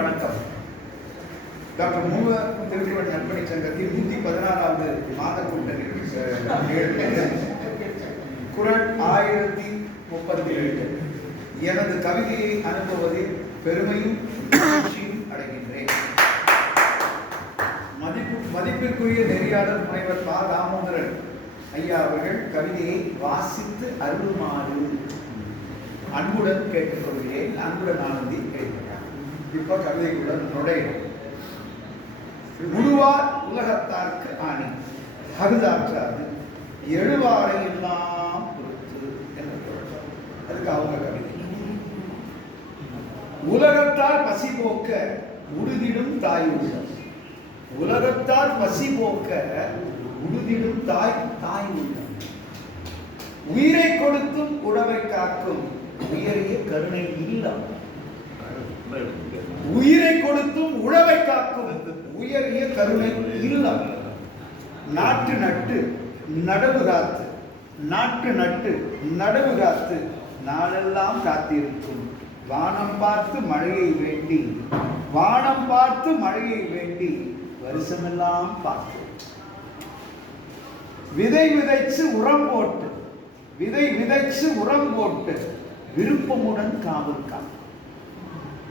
வணக்கம். டாக்டர் மூவ திருக்குறள் நற்பணி சங்கத்தின் 116வது மாத கூட்டணி குறள் 1037. எனது கவிதையை அனுப்புவதில் பெருமையும் மகிழ்ச்சியும் அடைகின்றேன். மதிப்பிற்குரிய நெறியாளர் முனைவர் பா. தாமோதரன் ஐயா அவர்கள் கவிதையை வாசித்து அருளுமாறு அன்புடன் கேட்டுக்கொள்கிறேன். அன்புடன் ஆனந்தி கேட்கிறார். இப்ப கவிதையுடன் நுழையும். முழுவார் உலகத்தார்க்கு ஆணி அகுதாற்றாது எழுவாரை எல்லாம் பொறுத்து என்று சொல்றார். அதுக்கு அவங்க கவிதை. உலகத்தார் பசி போக்க உறுதிடும் தாய் உள்ளம். உலகத்தார் பசி போக்க உறுதிடும் தாய் உள்ளம். உயிரை கொடுத்தும் உடவை காக்கும் உயரிய கருணை இல்லம். உயிரை கொடுத்தும் உழவை காக்கும் உயரிய கருணை இல்லம். நாட்டு நட்டு நடவு காத்து, நாட்டு நட்டு நடவு காத்து நாளெல்லாம் காத்திருக்கும் வானம் பார்த்து மழையை வேண்டி, வானம் பார்த்து மழையை வேண்டி வருஷமெல்லாம் பார்த்து விதை விதைச்சு உரம் போட்டு, விதை விதைச்சு உரம் போட்டு விருப்பமுடன் காவல் காக்கும்,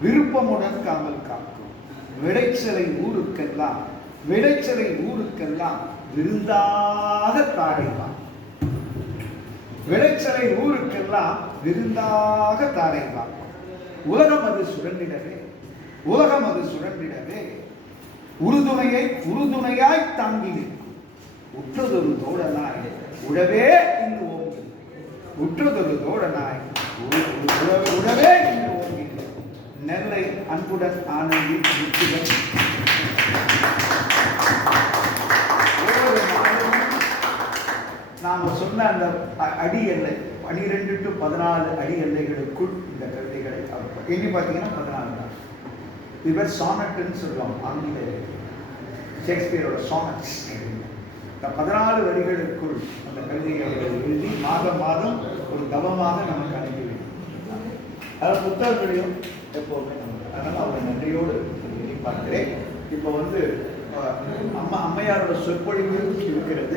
விருப்பமுடன் காவல் காக்கும். விளைச்சலை ஊருக்கெல்லாம், விளைச்சலை ஊருக்கெல்லாம் விருந்தாக தாரைவான். விளைச்சலை ஊருக்கெல்லாம் விருந்தாக தாரைவான். உலகம் அது சுரண்டிடவே, உலகம் அது சுரண்டிடவே உறுதுணையாய் தாங்கி நிற்கும். உற்றதொரு தோழனாய் உடவே இன்று ஓங்கி, உற்றதொரு தோழனாய் உடவே இன்று ஓங்கி. நெல்லை அன்புடன் ஆனந்தி முத்துகள். ஒவ்வொரு நாளும் நாம சொன்ன அந்த அடி எல்லை 12 to 14 அடி எல்லைகளுக்குள் இந்த கவிதைகளை எண்ணி பார்த்தீங்கன்னா 14 தான். இது சானட்னு சொல்லுவாங்க ஆங்கில ஷேக்ஸ்பியரோட சானட்ஸ். இந்த 14 வரிகளுக்குள் அந்த கவிதைகளை எழுதி மாதம் ஒரு தவமாக நமக்கு அனுப்பி வேண்டும். அதாவது புத்தகங்களையும் எப்போவுமே அதனால அவங்க நன்றியோடு பார்க்கிறேன். இப்போ அம்மையாரோட சொற்பொழிவு இருக்கிறது.